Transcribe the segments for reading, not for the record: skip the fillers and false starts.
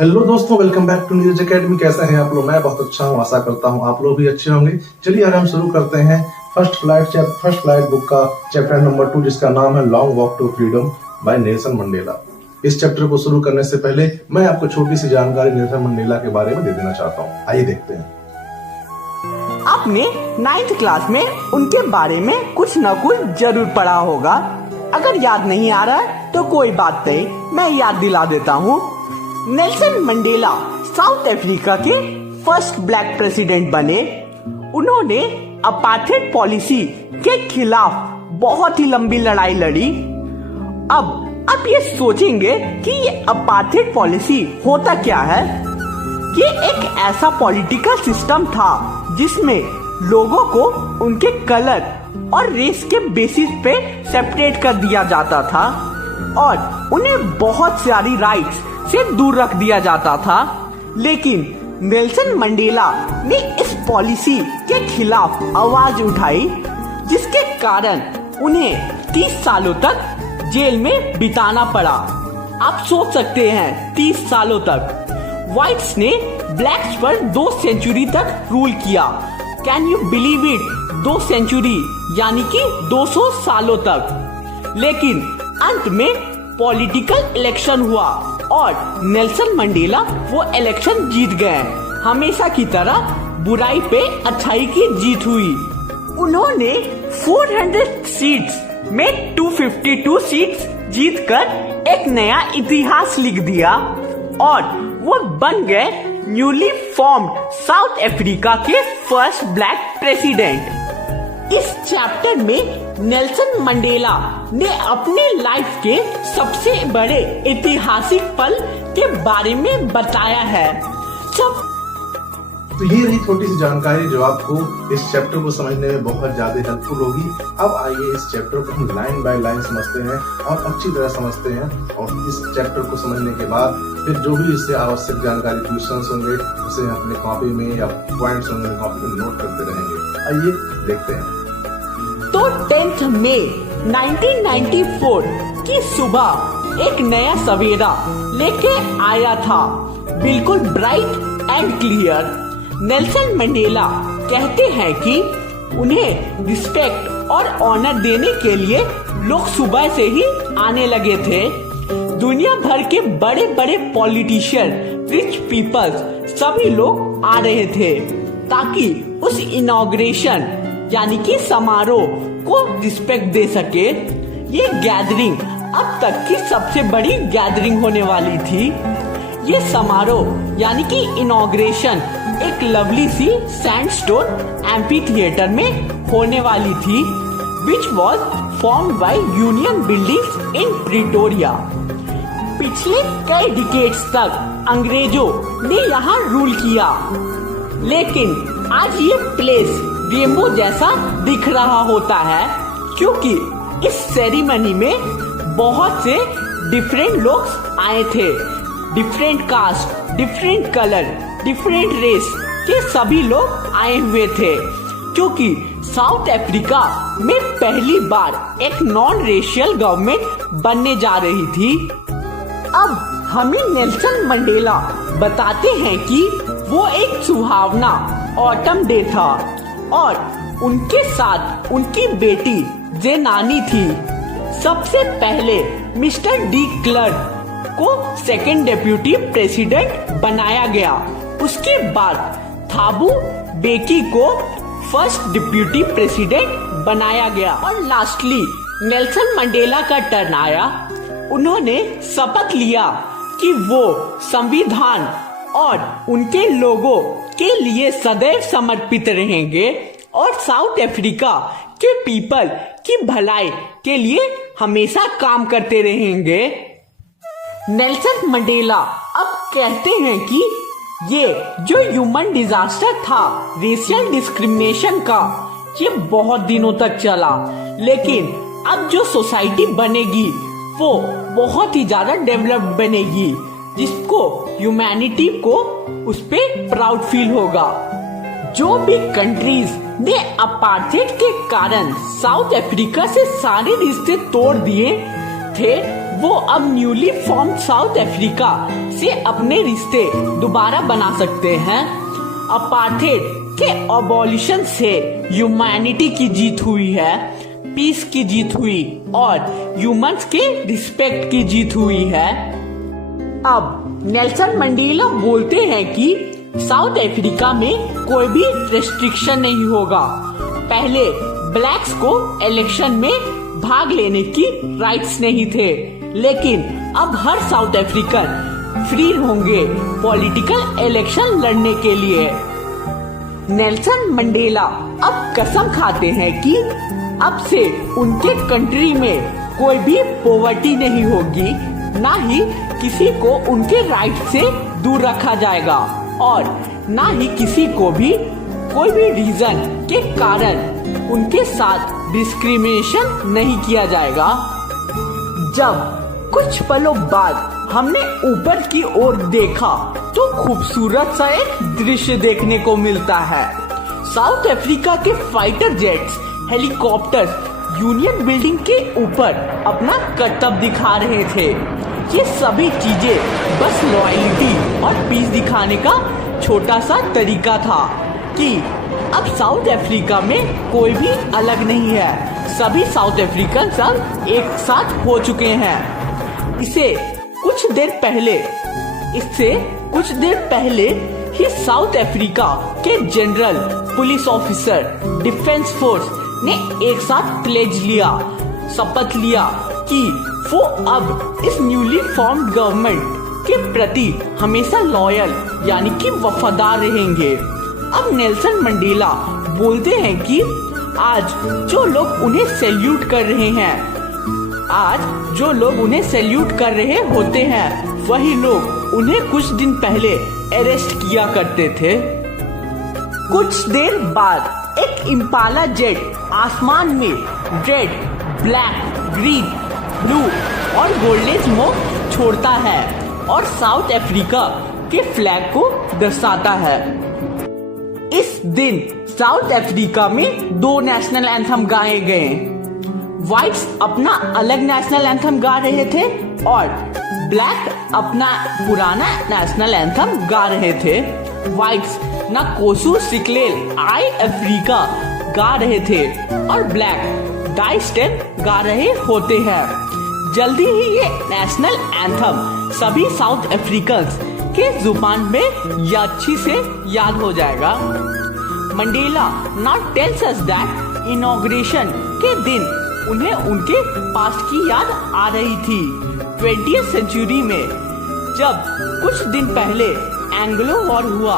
Hello दोस्तों, welcome back to News Academy. कैसे हैं आप लोग? मैं बहुत अच्छा हूं, आशा करता हूं आप लोग भी अच्छे होंगे। चलिए आज हम शुरू करते हैं फर्स्ट फ्लाइट बुक का चैप्टर नंबर 2, जिसका नाम है Long Walk to Freedom by Nelson Mandela. इस चैप्टर को शुरू करने से पहले मैं आपको छोटी सी जानकारी नेल्सन मंडेला के बारे में दे देना चाहता हूँ। आइए देखते हैं। आपने 9th क्लास में उनके बारे में कुछ न कुछ जरूर पढ़ा होगा। अगर याद नहीं आ रहा तो कोई बात नहीं, मैं याद दिला देता हूँ। नेल्सन मंडेला साउथ अफ्रीका के फर्स्ट ब्लैक प्रेसिडेंट बने। उन्होंने अपार्थाइड पॉलिसी के खिलाफ बहुत ही लंबी लड़ाई लड़ी। अब आप ये सोचेंगे कि ये अपार्थाइड पॉलिसी होता क्या है। ये एक ऐसा पॉलिटिकल सिस्टम था जिसमें लोगों को उनके कलर और रेस के बेसिस पे सेपरेट कर दिया जाता था और उन्हें बहुत सारी राइट्स से दूर रख दिया जाता था। लेकिन नेल्सन मंडेला ने इस पॉलिसी के खिलाफ आवाज उठाई, जिसके कारण उन्हें 30 सालों तक जेल में बिताना पड़ा। आप सोच सकते हैं 30 सालों तक व्हाइट्स ने ब्लैक्स पर 2 सेंचुरी तक रूल किया। Can you believe it? 2 century यानी कि 200 सालों तक। लेकिन अंत में पॉलिटिकल इलेक्शन हुआ और नेल्सन मंडेला वो इलेक्शन जीत गए। हमेशा की तरह बुराई पे अच्छाई की जीत हुई। उन्होंने 400 सीट्स में 252 सीट्स जीतकर एक नया इतिहास लिख दिया और वो बन गए न्यूली फॉर्म्ड साउथ अफ्रीका के फर्स्ट ब्लैक प्रेसिडेंट। इस चैप्टर में नेल्सन मंडेला ने अपने लाइफ के सबसे बड़े ऐतिहासिक पल के बारे में बताया है। तो ये रही छोटी सी जानकारी जो आपको इस चैप्टर को समझने में बहुत ज्यादा हेल्पफुल होगी। अब आइए इस चैप्टर को हम लाइन बाय लाइन समझते हैं और अच्छी तरह समझते हैं। और इस चैप्टर को समझने के बाद फिर जो भी इससे आवश्यक जानकारी क्वेश्चंस होंगे उसे अपने कॉपी में या पॉइंट्स होंगे कॉपी में नोट करते रहेंगे। आइए देखते हैं। तो 10 मई 1994 की सुबह एक नया सवेरा लेके आया था, बिल्कुल bright and clear. Nelson Mandela कहते हैं कि उन्हें रिस्पेक्ट और ऑनर देने के लिए लोग सुबह से ही आने लगे थे। दुनिया भर के बड़े बड़े पॉलिटिशियन, रिच पीपल्स, सभी लोग आ रहे थे ताकि उस इनॉग्रेशन यानी कि समारोह को रिस्पेक्ट दे सके। ये गैदरिंग अब तक की सबसे बड़ी गैदरिंग होने वाली थी। ये समारोह यानी कि इनॉग्रेशन एक लवली सी सैंडस्टोन एम्फी थिएटर में होने वाली थी, which was formed by union buildings in Pretoria. पिछले कई डिकेड्स तक अंग्रेजों ने यहाँ रूल किया, लेकिन आज ये प्लेस रेनबो जैसा दिख रहा होता है क्योंकि इस सेरेमनी में बहुत से डिफरेंट लोग आए थे। Different caste, different colour, different race के सभी लोग आए हुए थे क्योंकि साउथ अफ्रीका में पहली बार एक नॉन रेशियल गवर्नमेंट बनने जा रही थी। अब हमें नेल्सन मंडेला बताते हैं कि वो एक सुहावना ऑटम डे था और उनके साथ उनकी बेटी जेनानी थी। सबसे पहले मिस्टर डी क्लर्क को सेकंड डेप्यूटी प्रेसिडेंट बनाया गया। उसके बाद थाबू बेकी को फर्स्ट डिप्यूटी प्रेसिडेंट बनाया गया और लास्टली नेल्सन मंडेला का टर्न आया। उन्होंने शपथ लिया कि वो संविधान और उनके लोगों के लिए सदैव समर्पित रहेंगे और साउथ अफ्रीका के पीपल की भलाई के लिए हमेशा काम करते रहेंगे। नेल्सन मंडेला अब कहते हैं कि ये जो ह्यूमन डिजास्टर था रेशियल डिस्क्रिमिनेशन का, ये बहुत दिनों तक चला, लेकिन अब जो सोसाइटी बनेगी वो बहुत ही ज्यादा डेवलप्ड बनेगी, जिसको ह्यूमैनिटी को उस पे प्राउड फील होगा। जो भी कंट्रीज ने अपार्थाइड के कारण साउथ अफ्रीका से सारे रिश्ते तोड़ दिए थे वो अब न्यूली फॉर्म साउथ अफ्रीका से अपने रिश्ते दोबारा बना सकते हैं। अपार्थेड के अबॉलिशन से ह्यूमैनिटी की जीत हुई है, पीस की जीत हुई और ह्यूमंस के रिस्पेक्ट की जीत हुई है। अब नेल्सन मंडेला बोलते हैं कि साउथ अफ्रीका में कोई भी रेस्ट्रिक्शन नहीं होगा। पहले ब्लैक्स को इलेक्शन में भाग लेने की राइट्स नहीं थे, लेकिन अब हर साउथ अफ्रीकन फ्री होंगे पॉलिटिकल इलेक्शन लड़ने के लिए। नेल्सन मंडेला अब कसम खाते हैं कि अब से उनके कंट्री में कोई भी पॉवर्टी नहीं होगी, ना ही किसी को उनके राइट से दूर रखा जाएगा और ना ही किसी को भी कोई भी रीजन के कारण उनके साथ डिस्क्रिमिनेशन नहीं किया जाएगा। जब कुछ पलों बाद हमने ऊपर की ओर देखा तो खूबसूरत सा एक दृश्य देखने को मिलता है। साउथ अफ्रीका के fighter jets, helicopters union building के ऊपर अपना करतब दिखा रहे थे। ये सभी चीजें बस लॉयल्टी और पीस दिखाने का छोटा सा तरीका था कि अब साउथ अफ्रीका में कोई भी अलग नहीं है, सभी साउथ अफ्रीकन सब एक साथ हो चुके हैं। इससे कुछ देर पहले ही साउथ अफ्रीका के general, police officer, defence force ने एक साथ शपथ लिया कि वो अब इस न्यूली फॉर्म्ड गवर्नमेंट के प्रति हमेशा लॉयल यानी कि वफादार रहेंगे। अब नेल्सन मंडेला बोलते हैं कि आज जो लोग उन्हें सैल्यूट कर रहे होते हैं वही लोग उन्हें कुछ दिन पहले अरेस्ट किया करते थे। कुछ देर बाद एक इम्पाला जेट आसमान में रेड, ब्लैक, ग्रीन, ब्लू और गोल्डन स्मोक छोड़ता है और साउथ अफ्रीका के फ्लैग को दर्शाता है। इस दिन साउथ अफ्रीका में दो नेशनल एंथम गाए गए। व्हाइट्स अपना अलग नेशनल एंथम गा रहे थे और ब्लैक अपना पुराना नेशनल एंथम गा रहे थे। व्हाइट्स ना कोसू सिकलेल आई अफ्रीका गा रहे थे और ब्लैक डाई स्टेप गा रहे होते हैं। जल्दी ही ये नेशनल एंथम सभी साउथ अफ्रीकन्स के जुबान में अच्छी से याद हो जाएगा। Mandela not tells us that inauguration के दिन उन्हें उनके पास्ट की याद आ रही थी। 20th सेंचुरी में जब कुछ दिन पहले एंग्लो वॉर हुआ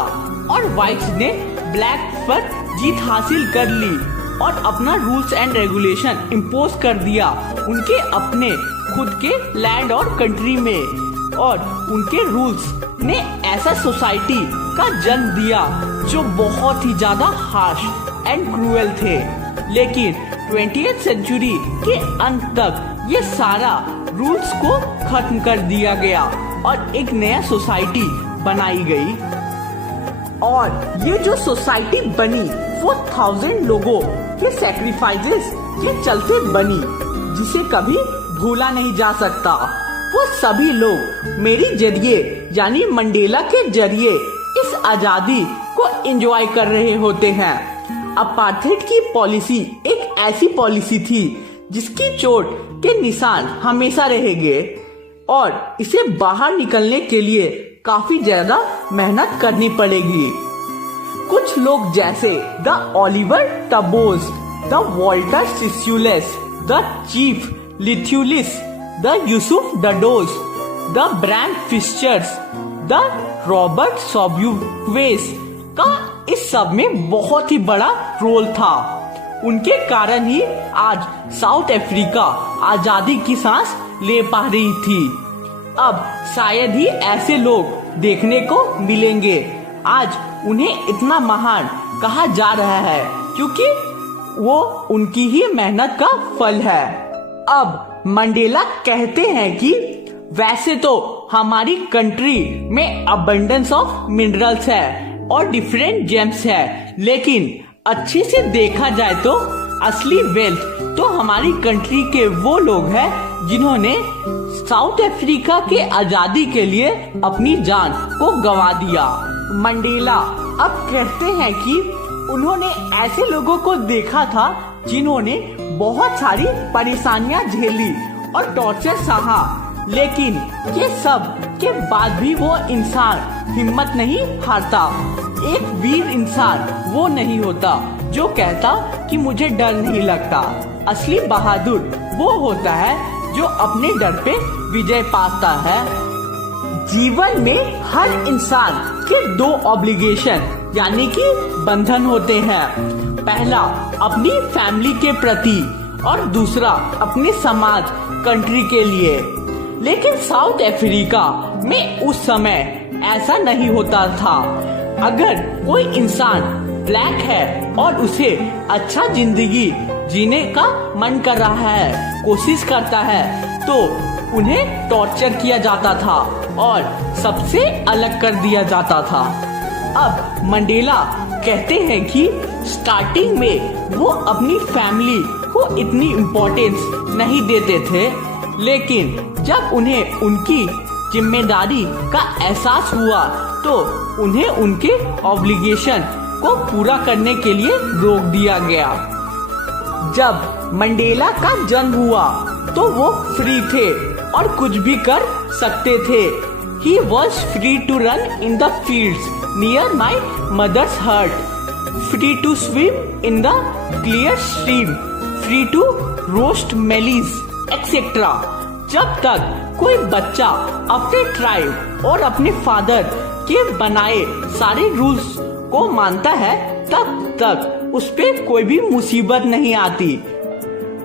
और व्हाइट्स ने ब्लैक पर जीत हासिल कर ली और अपना रूल्स एंड रेगुलेशन इम्पोज कर दिया उनके अपने खुद के लैंड और कंट्री में, और उनके रूल्स ने ऐसा सोसाइटी का जन्म दिया जो बहुत ही ज्यादा हार्श एंड क्रूएल थे। लेकिन 20th सेंचुरी के अंत तक ये सारा रूल्स को खत्म कर दिया गया और एक नया सोसाइटी बनाई गई। और ये जो सोसाइटी बनी वो 1000 लोगों के सैक्रिफाइसेस के चलते बनी, जिसे कभी भूला नहीं जा सकता। वो सभी लोग मेरी जरिए यानी मंडेला के जरिए इस आजादी को एंजॉय कर रहे होते हैं। अपार्थेड की पॉलिसी एक ऐसी पॉलिसी थी जिसकी चोट के निशान हमेशा रहेंगे और इसे बाहर निकलने के लिए काफी ज्यादा मेहनत करनी पड़ेगी। कुछ लोग जैसे द ओलिवर टबोज, द वॉल्टर सिस्युलेस, द चीफ लिथ्यूलिस, द यूसुफ डडोस, द ब्रैंड फिस्चर्स, द रॉबर्ट सोब्युवेस का इस सब में बहुत ही बड़ा रोल था। उनके कारण ही आज साउथ अफ्रीका आजादी की सांस ले पा रही थी। अब शायद ही ऐसे लोग देखने को मिलेंगे। आज उन्हें इतना महान कहा जा रहा है क्योंकि वो उनकी ही मेहनत का फल है। अब मंडेला कहते हैं कि वैसे तो हमारी कंट्री में अबंडेंस ऑफ मिनरल्स है और डिफरेंट जेम्स है, लेकिन अच्छे से देखा जाए तो असली वेल्थ तो हमारी कंट्री के वो लोग हैं जिन्होंने साउथ अफ्रीका के आजादी के लिए अपनी जान को गंवा दिया। मंडेला अब कहते हैं कि उन्होंने ऐसे लोगों को देखा था जिन्होंने बहुत सारी परेशानियां झेली और टॉर्चर सहा, लेकिन ये सब के बाद भी वो इंसान हिम्मत नहीं हारता। एक वीर इंसान वो नहीं होता जो कहता कि मुझे डर नहीं लगता। असली बहादुर वो होता है जो अपने डर पे विजय पाता है। जीवन में हर इंसान के 2 ऑब्लिगेशन यानी कि बंधन होते हैं। पहला अपनी फैमिली के प्रति और दूसरा अपने समाज कंट्री के लिए। लेकिन साउथ अफ्रीका में उस समय ऐसा नहीं होता था। अगर कोई इंसान ब्लैक है और उसे अच्छा जिंदगी जीने का मन कर रहा है, कोशिश करता है, तो उन्हें टॉर्चर किया जाता था और सबसे अलग कर दिया जाता था। अब मंडेला कहते हैं कि स्टार्टिंग में वो अपनी फैमिली को इतनी इम्पोर्टेंस नहीं देते थे, लेकिन जब उन्हें उनकी जिम्मेदारी का एहसास हुआ तो उन्हें उनके ऑब्लिगेशन को पूरा करने के लिए रोक दिया गया। जब मंडेला का जन्म हुआ तो वो फ्री थे और कुछ भी कर सकते थे। He was free to run in the fields near my mother's hut, free to swim in the clear stream, free to roast maize, etc. जब तक कोई बच्चा अपने ट्राइब और अपने फादर के बनाए सारे रूल्स को मानता है, तब तक उस पे कोई भी मुसीबत नहीं आती।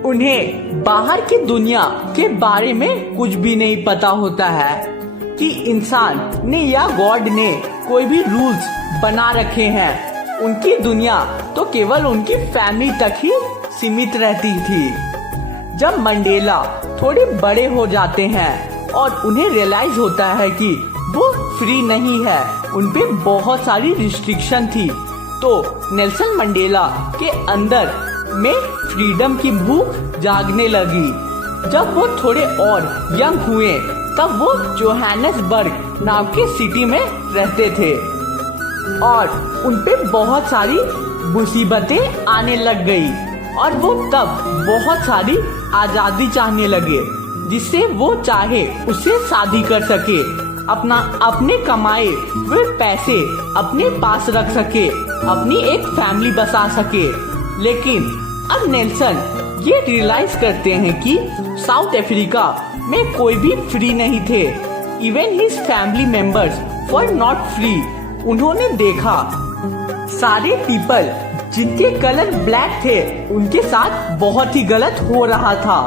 उन्हें बाहर की दुनिया के बारे में कुछ भी नहीं पता होता है कि इंसान ने या गॉड ने कोई भी रूल्स बना रखे हैं। उनकी दुनिया तो केवल उनकी फैमिली तक ही सीमित रहती थी। जब मंडेला थोड़े बड़े हो जाते हैं और उन्हें रियलाइज होता है कि वो फ्री नहीं है, उनपे बहुत सारी रिस्ट्रिक्शन थी, तो नेल्सन मंडेला के अंदर में फ्रीडम की भूख जागने लगी। जब वो थोड़े और यंग हुए तब वो जोहान्सबर्ग नाम के सिटी में रहते थे और उनपे बहुत सारी मुसीबतें आने लग गई और वो तब बहुत सारी आजादी चाहने लगे, जिससे वो चाहे उससे शादी कर सके, अपने कमाए हुए पैसे अपने पास रख सके, अपनी एक फैमिली बसा सके। लेकिन अब नेल्सन ये रियलाइज करते हैं कि साउथ अफ्रीका में कोई भी फ्री नहीं थे। Even his family members were not free. उन्होंने देखा सारे पीपल जिनके कलर ब्लैक थे उनके साथ बहुत ही गलत हो रहा था।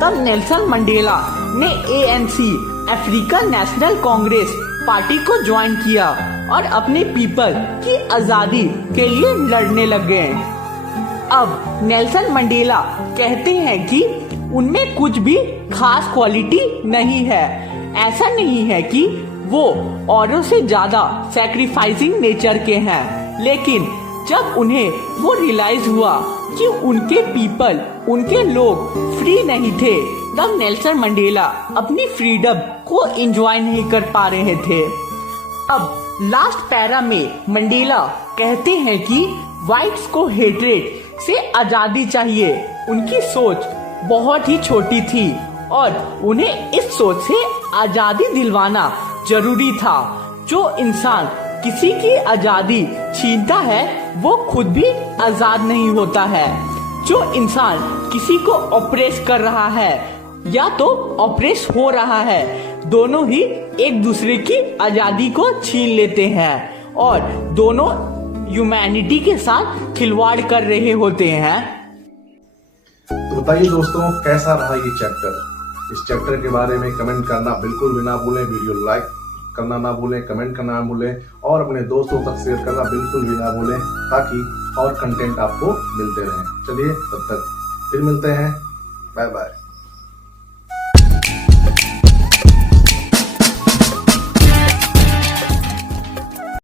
तब नेल्सन मंडेला ने ANC African national Congress party को ज्वाइन किया और अपने पीपल की आजादी के लिए लड़ने लग गए। अब नेल्सन मंडेला कहते हैं कि उनमें कुछ भी खास क्वालिटी नहीं है। ऐसा नहीं है कि वो औरों से ज्यादा सैक्रिफाइसिंग नेचर के हैं, लेकिन जब उन्हें वो रियलाइज हुआ कि उनके पीपल, उनके लोग फ्री नहीं थे, तब नेल्सन मंडेला अपनी फ्रीडम को एंजॉय नहीं कर पा रहे थे। अब लास्ट पैरा में मंडेला कहते हैं कि व्हाइट्स को हेट्रेड से आजादी चाहिए। उनकी सोच बहुत ही छोटी थी और उन्हें इस सोच से आजादी दिलवाना जरूरी था। जो इंसान किसी की आजादी छीनता है वो खुद भी आजाद नहीं होता है। जो इंसान किसी को ऑपरेस कर रहा है या तो ऑपरेस हो रहा है, दोनों ही एक दूसरे की आजादी को छीन लेते हैं और दोनों ह्यूमैनिटी के साथ खिलवाड़ कर रहे होते हैं। तो बताइए दोस्तों, कैसा रहा ये चैप्टर? इस चैप्टर के बारे में कमेंट करना बिल्कुल भी ना भूलें, वीडियो लाइक करना ना भूलें, कमेंट करना ना भूलें और अपने दोस्तों तक शेयर करना बिल्कुल भी ना भूलें, ताकि और कंटेंट आपको मिलते रहें। चलिए तब तक फिर मिलते हैं, बाय बाय।